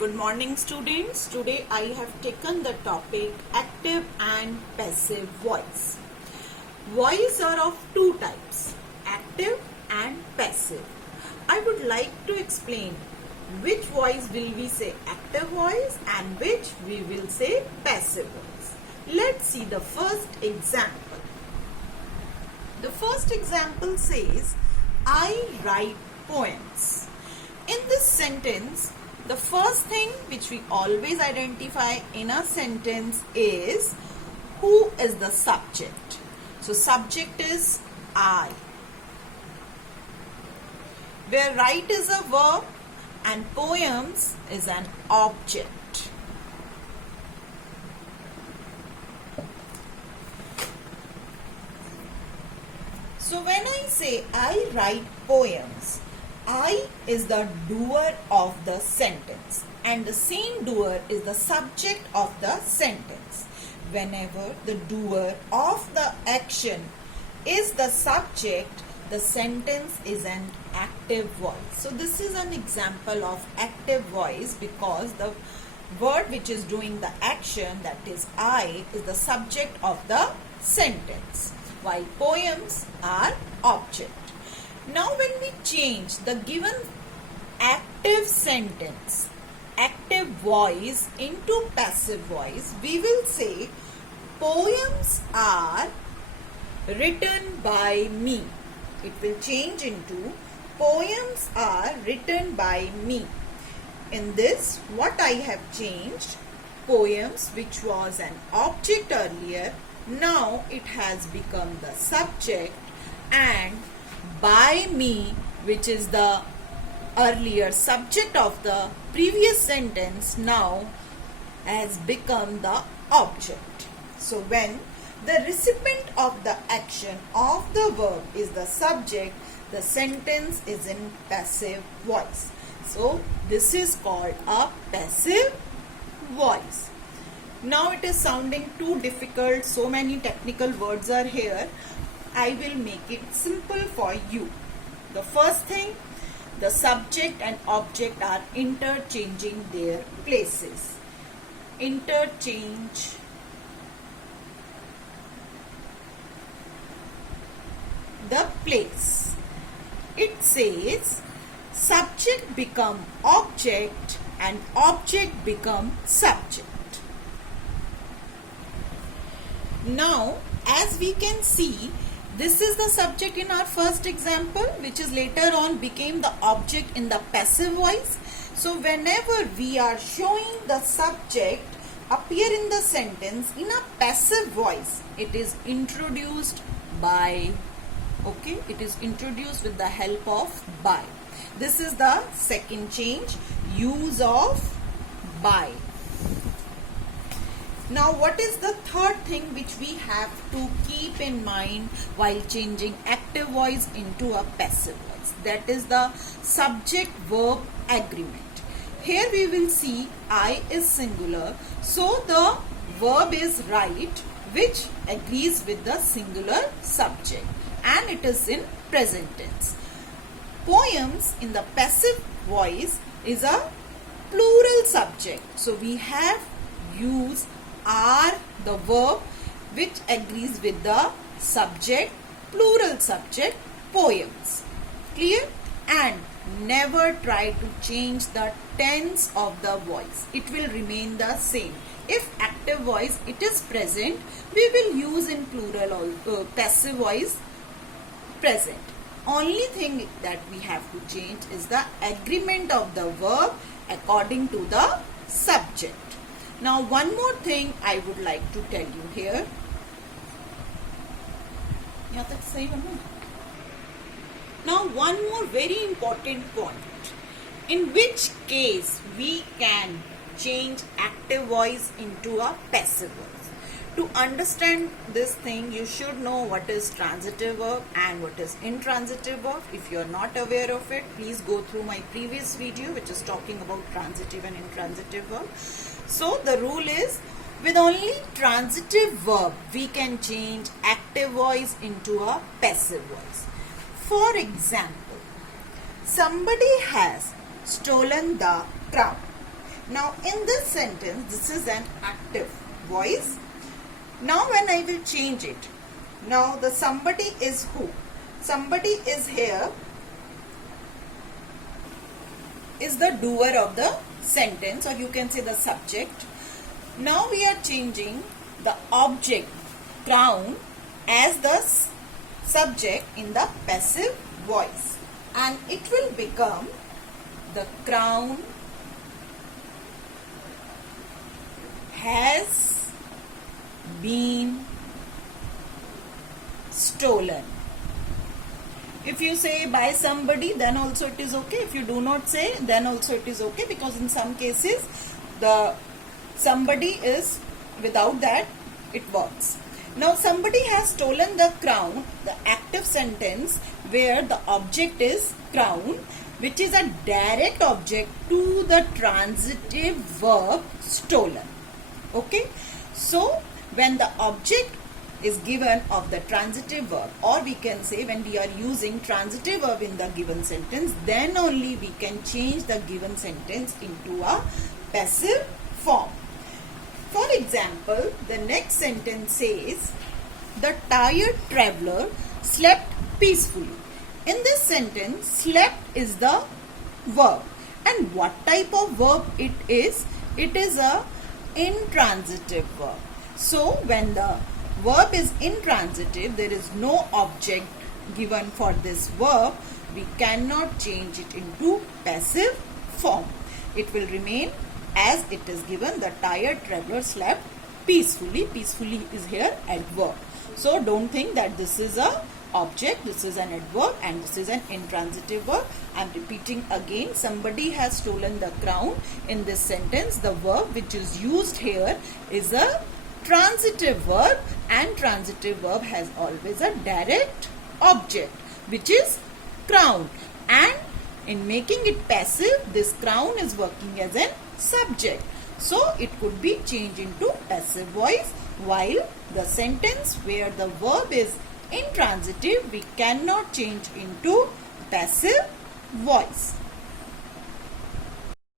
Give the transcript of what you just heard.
Good morning students. Today I have taken the topic active and passive voice. Voice are of two types, active and passive. I would like to explain which voice will we say active voice and which we will say passive voice. Let's see the first example. The first example says, I write poems. In this sentence, the first thing which we always identify in a sentence is who is the subject. So subject is I, where write is a verb and poems is an object. So when I say I write poems, I is the doer of the sentence and the same doer is the subject of the sentence. Whenever the doer of the action is the subject, the sentence is an active voice. So this is an example of active voice because the word which is doing the action, that is I, is the subject of the sentence, while poems are object. Now when we change the given active sentence, active voice into passive voice, we will say poems are written by me. It will change into poems are written by me. In this, what I have changed, poems which was an object earlier, now it has become the subject, and by me, which is the earlier subject of the previous sentence, now has become the object. So when the recipient of the action of the verb is the subject, the sentence is in passive voice. So this is called a passive voice. Now it is sounding too difficult, so many technical words are here. I will make it simple for you. The first thing, the subject and object are interchanging their places. Interchange the place. It says subject become object and object become subject. Now, as we can see, this is the subject in our first example, which is later on became the object in the passive voice. So whenever we are showing the subject appear in the sentence in a passive voice, it is introduced by, okay, it is introduced with the help of by. This is the second change, use of by. Now what is the third thing which we have to keep in mind while changing active voice into a passive voice? That is the subject-verb agreement. Here we will see I is singular, so the verb is write, which agrees with the singular subject, and it is in present tense. Poems in the passive voice is a plural subject, so we have used are the verb which agrees with the subject, plural subject, poems. Clear? And never try to change the tense of the voice. It will remain the same. If active voice it is present, we will use in plural or passive voice present. Only thing that we have to change is the agreement of the verb according to the subject. Now one more thing I would like to tell you here. Now one more very important point. In which case we can change active voice into a passive voice. To understand this thing, you should know what is transitive verb and what is intransitive verb. If you are not aware of it, please go through my previous video which is talking about transitive and intransitive verb. So the rule is, with only transitive verb, we can change active voice into a passive voice. For example, somebody has stolen the crown. Now in this sentence, this is an active voice. Now when I will change it, now the somebody is who? Somebody is here, is the doer of the sentence, or you can say the subject. Now we are changing the object crown as the subject in the passive voice, and it will become the crown has been stolen. If you say by somebody, then also it is okay. If you do not say, then also it is okay, because in some cases the somebody is without that, it works. Now somebody has stolen the crown, the active sentence where the object is crown, which is a direct object to the transitive verb stolen. Okay, so when the object is given of the transitive verb, or we can say when we are using transitive verb in the given sentence, then only we can change the given sentence into a passive form. For example, the next sentence says, the tired traveler slept peacefully. In this sentence, slept is the verb. And what type of verb it is? It is a intransitive verb. So when the verb is intransitive, there is no object given for this verb, we cannot change it into passive form. It will remain as it is given. The tired traveler slept peacefully. Peacefully is here adverb. So don't think that this is a object, this is an adverb, and this is an intransitive verb. I am repeating again, somebody has stolen the crown. In this sentence, the verb which is used here is a transitive verb, and transitive verb has always a direct object, which is crown, and in making it passive, this crown is working as an subject, so it could be changed into passive voice, while the sentence where the verb is intransitive, we cannot change into passive voice.